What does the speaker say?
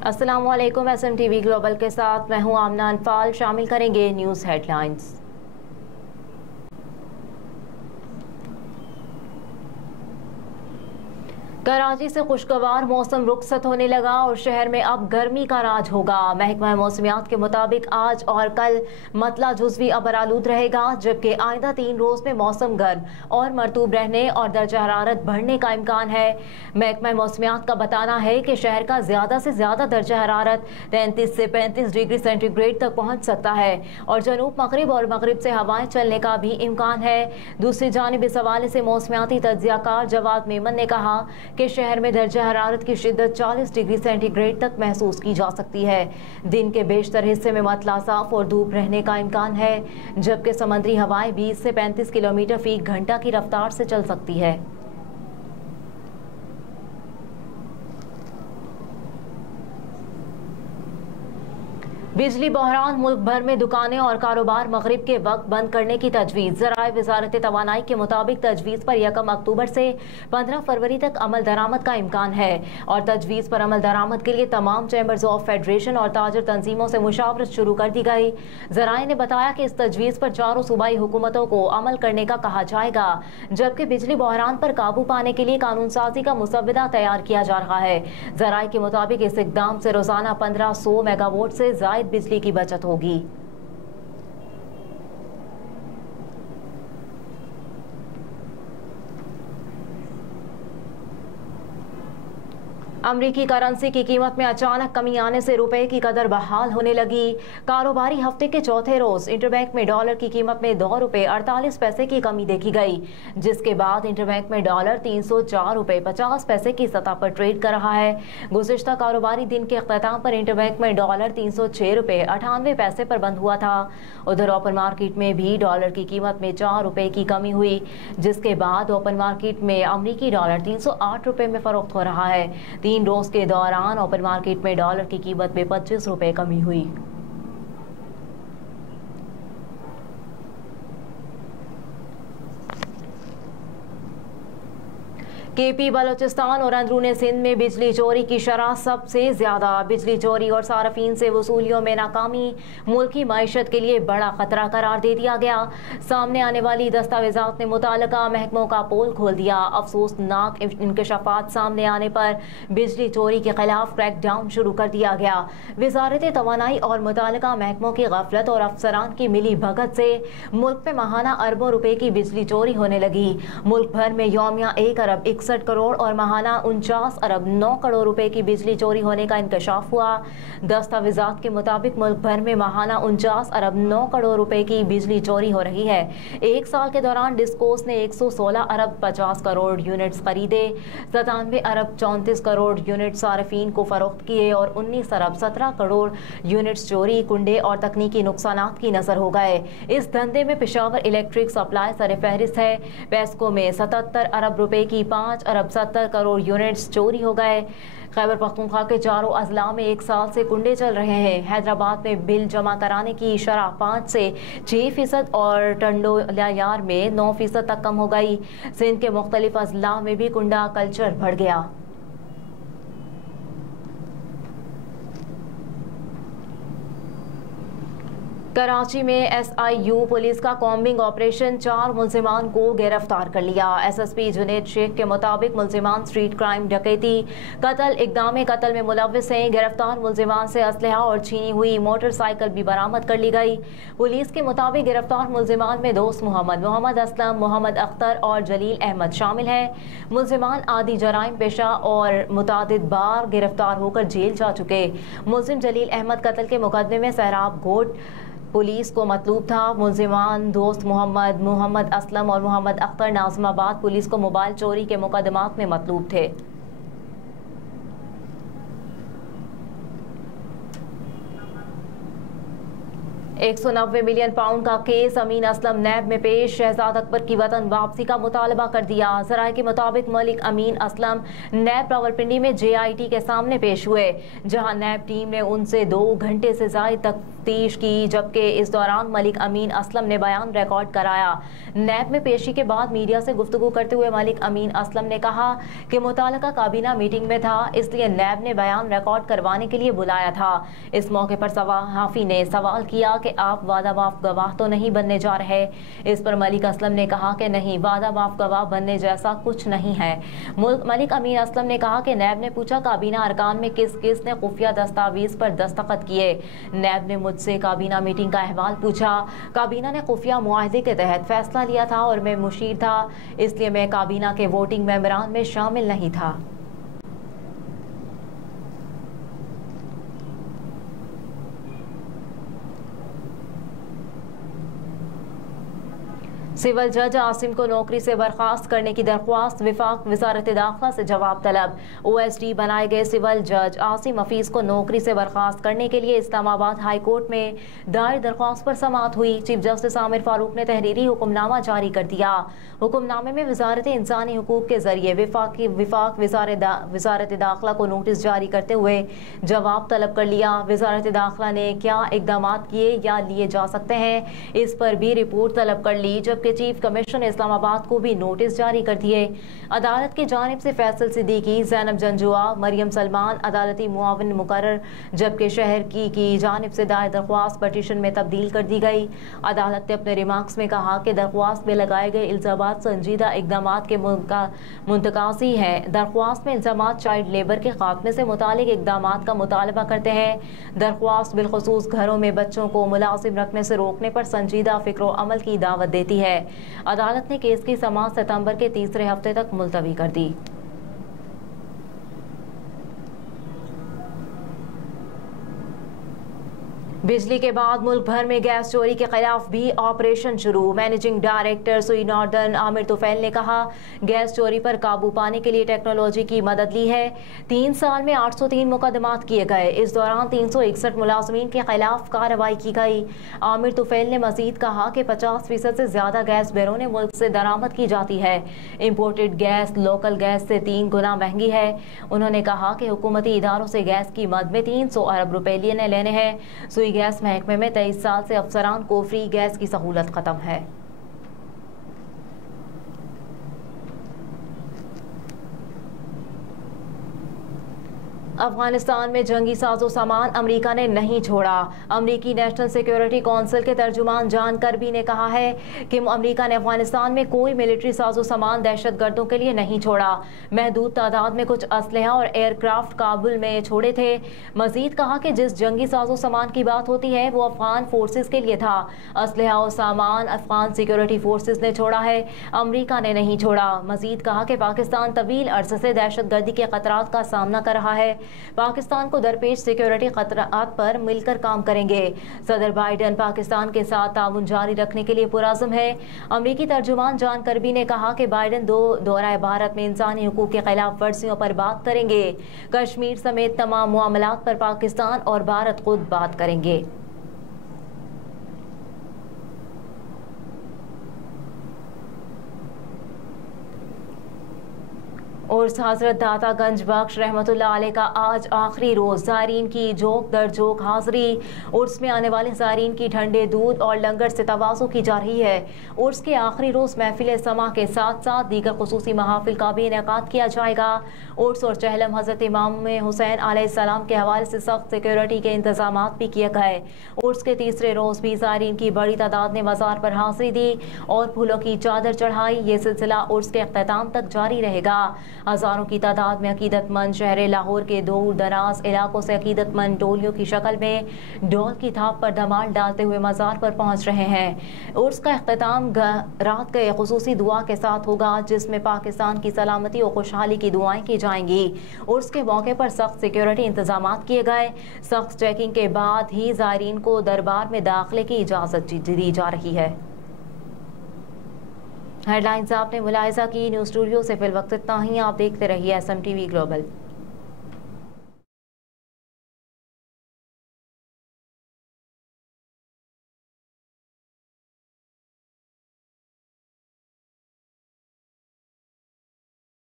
अस्सलामुअलैकुम। SMTV global के साथ मैं हूं आमना अनफाल। शामिल करेंगे न्यूज़ हेडलाइंस। कराची से खुशगवार मौसम रुखसत होने लगा और शहर में अब गर्मी का राज होगा। महकमा मौसमियात के मुताबिक आज और कल मतला जुज़वी अबरालूद रहेगा, जबकि आइंदा 3 रोज़ में मौसम गर्म और मरतूब रहने और दर्जा हरारत बढ़ने का इम्कान है। महकमा मौसमियात का बताना है कि शहर का ज़्यादा से ज़्यादा दर्जा हरारत 33 से 35 डिग्री सेंटीग्रेड तक पहुँच सकता है और जनूब मगरिब और मगरिब से हवाएं चलने का भी इम्कान है। दूसरी जानिब इस हवाले से मौसमियाती तज्जियाकार जवाद मेमन ने कहा कि शहर में दर्जा हरारत की शिद्दत 40 डिग्री सेंटीग्रेड तक महसूस की जा सकती है। दिन के बेशतर हिस्से में मतला साफ और धूप रहने का इम्कान है, जबकि समुद्री हवाएं 20 से 35 किलोमीटर फी घंटा की रफ्तार से चल सकती है। बिजली बहरान, मुल्क भर में दुकानें और कारोबार मगरिब के वक्त बंद करने की तजवीज़। ज़राए वज़ारत तवानाई के मुताबिक तजवीज़ पर 1 अक्टूबर से 15 फरवरी तक अमल दरामद का इम्कान है और तजवीज़ पर अमल दरामद के लिए तमाम चैम्बर्स ऑफ फेडरेशन और ताजर तंजीमों से मुशावरत शुरू कर दी गई। ज़राए ने बताया कि इस तजवीज़ पर चारों सूबाई हुकूमतों को अमल करने का कहा जाएगा, जबकि बिजली बहरान पर काबू पाने के लिए कानून साजी का मुसव्वदा तैयार किया जा रहा है। ज़राए के मुताबिक इस इक़दाम से रोज़ाना 1500 मेगावाट से ज़ायद बिजली की बचत होगी। अमरीकी करेंसी की कीमत में अचानक कमी आने से रुपए की कदर बहाल होने लगी। कारोबारी हफ्ते के चौथे रोज इंटरबैंक में डॉलर की कीमत में 2 रुपए 48 पैसे की कमी देखी गई, जिसके बाद इंटरबैंक में डॉलर 304 रुपए 50 पैसे की सतह पर ट्रेड कर रहा है। गुज़िश्ता कारोबारी दिन के अख्ताम पर इंटरबैंक में डॉलर 306 रुपए 98 पैसे पर बंद हुआ था। उधर ओपन मार्केट में भी डॉलर की कीमत में 4 रुपए की कमी हुई, जिसके बाद ओपन मार्केट में अमरीकी डॉलर 308 रुपए में फरोख्त हो रहा है। 3 रोज के दौरान ओपन मार्केट में डॉलर की कीमत में 25 रुपए कमी हुई। KP बलोचिस्तान और अंदरूनी सिंध में बिजली चोरी की शरह सबसे ज्यादा। बिजली चोरी और सार्फिन से वसूलियों में नाकामी मुल्की मईशत के लिए बड़ा खतरा करार दे दिया गया। सामने आने वाली दस्तावेजात ने मुताल्लिका महकमों का पोल खोल दिया। अफसोसनाक इंकशाफात सामने आने पर बिजली चोरी के खिलाफ क्रैकडाउन शुरू कर दिया गया। वजारत तवानाई और मुताल्लिका महकमों की गफलत और अफसरान की मिली भगत से मुल्क में माहाना अरबों रुपए की बिजली चोरी होने लगी। मुल्क भर में यौमिया 1 अरब 61 करोड़ और माहाना 49 अरब 9 करोड़ रुपए की बिजली चोरी होने का इंकशाफ हुआ। दस्तावेजात के मुताबिक मुल्क भर में माहाना 49 अरब 9 करोड़ रुपए की बिजली चोरी हो रही है। 1 साल के दौरान डिस्कोस ने 116 अरब 50 करोड़ यूनिट्स खरीदे, 97 अरब 34 करोड़ यूनिट सार्फिन को फरोख्त किए और 19 अरब 17 करोड़ यूनिट्स चोरी, कुंडे और तकनीकी नुकसानात की नजर हो गए। इस धंधे में पेशावर इलेक्ट्रिक सप्लाई सरफहरिस्त है। पेस्को में 77 अरब रुपए की 5 अरब 70 करोड़ यूनिट्स चोरी हो गए। खैबर पख्तूनख्वा के चारों अजला में 1 साल से कुंडे चल रहे हैं। हैदराबाद में बिल जमा कराने की शरह 5 से 6% और टंडोलायार में 9% तक कम हो गई। सिंध के मुख्तलिफ अजला में भी कुंडा कल्चर बढ़ गया। कराची में SIU पुलिस का कॉम्बिंग ऑपरेशन 4 मुल्जिमान को गिरफ्तार कर लिया। SSP जुनेद शेख के मुताबिक मुल्जिमान स्ट्रीट क्राइम, डकैती, कत्ल, इक़दाम कत्ल में मुलव्विस हैं। गिरफ्तार मुल्जिमान से असलहा और छीनी हुई मोटरसाइकिल भी बरामद कर ली गई। पुलिस के मुताबिक गिरफ्तार मुल्जिमान में दोस्त मोहम्मद असलम, मोहम्मद अख्तर और जलील अहमद शामिल हैं। मुल्जिमान आदि जराइम पेशा और मुतादिद बार गिरफ्तार होकर जेल जा चुके। मुल्जिम जलील अहमद कत्ल के मुकदमे में सहराब घोट पुलिस को मतलूब था। मुल्जिमान दोस्त मोहम्मद असलम और मोहम्मद अख्तर नाज़िमाबाद पुलिस को मोबाइल चोरी के मुकदमात में मतलूब थे। 190 मिलियन पाउंड का केस अमीन असलम नैब में पेश। शहजाद अकबर की वतन वापसी का मुतालबा कर दिया। ज़राए के मुताबिक मलिक अमीन असलम नैब रावलपिंडी में JIT के सामने पेश हुए, जहां नैब टीम ने उनसे 2 घंटे से ज़ायद तक तफ्तीश की, जबकि इस दौरान मलिक अमीन असलम ने बयान रिकॉर्ड कराया। नैब में पेशी के बाद मीडिया से गुफ्तगू करते हुए मलिक अमीन असलम ने कहा कि मुतालिका काबीना मीटिंग में था, इसलिए नैब ने बयान रिकॉर्ड करवाने के लिए बुलाया था। इस मौके पर सहाफ़ी ने सवाल किया कि आप वादा माफ गवाह तो नहीं बनने जा रहे। इस पर मलिक असलम ने कहा कि नहीं, वादा माफ गवाह बनने जैसा कुछ नहीं है। मलिक अमीन असलम ने कहा कि नैब ने पूछा काबीना अरकान में किस किस ने खुफिया दस्तावेज पर दस्तखत किए। नैब ने मुझसे काबीना मीटिंग का अहवाल पूछा। काबीना ने खुफिया मुआहदे के तहत फैसला लिया था और मैं मुशीर था, इसलिए मैं काबीना के वोटिंग मेंबरान में शामिल नहीं था। सिविल जज आसिम को नौकरी से बर्खास्त करने की दरख्वास्त, विफाक वजारत दाखिला से जवाब तलब। OSD बनाए गए सिविल जज आसिम हफीज को नौकरी से बर्खास्त करने के लिए इस्लामाबाद हाई कोर्ट में दायर दरख्वास्त पर समाअत हुई। चीफ जस्टिस आमिर फारूक ने तहरीरी हुक्मनामा जारी कर दिया। हुक्मनामे में वजारत इंसानी हुकूक के जरिए विफाक वजारत दाखिला को नोटिस जारी करते हुए जवाब तलब कर लिया। वजारत दाखिला ने क्या इकदाम किए या लिए जा सकते हैं, इस पर भी रिपोर्ट तलब कर ली, जबकि चीफ कमिश्नर इस्लामाबाद को भी नोटिस जारी कर दिए। अदालत की जानिब से फैसल सिद्दीकी, ज़ैनब जंजुआ, मरियम सलमान अदालती मुआविन मुकर्रर, जबकि शहर की जानिब से दायर दरख्वास्त पटिशन में तब्दील कर दी गई। अदालत ने अपने रिमार्क्स में कहा कि दरख्वास्त में लगाए गए इल्जामात संजीदा इकदाम के मुंतकासी हैं। दरख्वास्त में इल्जामात चाइल्ड लेबर के खात्मे से मुतालिक इकदाम का मुतालबा करते हैं। दरख्वास्त बिलखुसूस घरों में बच्चों को मुलाजिम रखने से रोकने पर संजीदा फिक्र अमल की दावत देती है। अदालत ने केस की समाअत सितंबर के तीसरे हफ्ते तक मुलतवी कर दी। बिजली के बाद मुल्क भर में गैस चोरी के खिलाफ भी ऑपरेशन शुरू। मैनेजिंग डायरेक्टर सुई नॉर्दर्न आमिर तुफैल ने कहा, गैस चोरी पर काबू पाने के लिए टेक्नोलॉजी की मदद ली है। 3 साल में 803 मुकदमात किए गए। इस दौरान 361 मुलाजमीन के खिलाफ कार्रवाई की गई। आमिर तुफैल ने मजीद कहा कि 50% से ज्यादा गैस बैरून मुल्क से दरामद की जाती है। इम्पोर्टेड गैस लोकल गैस से 3 गुना महंगी है। उन्होंने कहा कि हुकूमती इदारों से गैस की मद में 300 अरब रुपए लेने हैं। सुई गैस महकमे में 23 साल से अफसरान को फ्री गैस की सहूलत खत्म है। अफगानिस्तान में जंगी साजो सामान अमेरिका ने नहीं छोड़ा। अमेरिकी नेशनल सिक्योरिटी काउंसिल के तर्जुमान जॉन कर्बी ने कहा है कि अमेरिका ने अफगानिस्तान में कोई मिलिट्री साजो सामान दहशतगर्दों के लिए नहीं छोड़ा। महदूद तादाद में कुछ असलहा और एयरक्राफ्ट काबुल में छोड़े थे। मजीद कहा कि जिस जंगी साजो सामान की बात होती है वो अफगान फोर्सेज के लिए था। असलहा और सामान अफगान सिक्योरिटी फोर्सेज ने छोड़ा है, अमेरिका ने नहीं छोड़ा। मजीद कहा कि पाकिस्तान तवील अरसे से दहशतगर्दी के खतरात का सामना कर रहा है। पाकिस्तान को दरपेश सिक्योरिटी खतरात पर मिलकर काम करेंगे। सदर बाइडन पाकिस्तान के साथ ताउन जारी रखने के लिए पुरज़्म है। अमरीकी तर्जुमान जॉन कर्बी ने कहा कि बाइडन दौरा भारत में इंसानी हुकूक के खिलाफ वर्जियों पर बात करेंगे। कश्मीर समेत तमाम मामलात पर पाकिस्तान और भारत खुद बात करेंगे। उर्स हजरत दातागंज बख्श रहमतुल्लाह अलैह का आज आखिरी रोज़। ज़ायरीन की जोक दर जोक हाज़िरी। उर्स में आने वाले ज़ायरीन की ठंडे दूध और लंगर से तवाज़ो की जा रही है। उर्स के आखिरी रोज़ महफिल समा के साथ साथ दीगर खुसूसी महाफिल का भी इनेकाद किया जाएगा। उर्स और चहलम हज़रत इमाम हुसैन अलैहिस्सलाम के हवाले से सख्त सिक्योरिटी के इंतजाम भी किए गए। उर्स के तीसरे रोज़ भी ज़ायरीन की बड़ी तादाद ने मज़ार पर हाज़िरी दी और फूलों की चादर चढ़ाई। ये सिलसिला उर्स के अख्ताम तक जारी रहेगा। हज़ारों की तादाद में अकीदतमंद शहर लाहौर के दूर दराज इलाकों से अकीदतमंद टोलियों की शक्ल में ढोल की थाप पर धमाल डालते हुए मज़ार पर पहुँच रहे हैं। उर्स का अख्ताम रात के खुसूसी दुआ के साथ होगा, जिसमें पाकिस्तान की सलामती और खुशहाली की दुआएं की जाएंगी। उर्स के मौके पर सख्त सिक्योरिटी इंतजाम किए गए। सख्त चेकिंग के बाद ही ज़ायरीन को दरबार में दाखिले की इजाज़त दी जा रही है। हेडलाइंस आपने मुलाहिजा की। न्यूज़ स्टूडियो से फिल वक्त इतना ही। आप देखते रहिए SMTV ग्लोबल।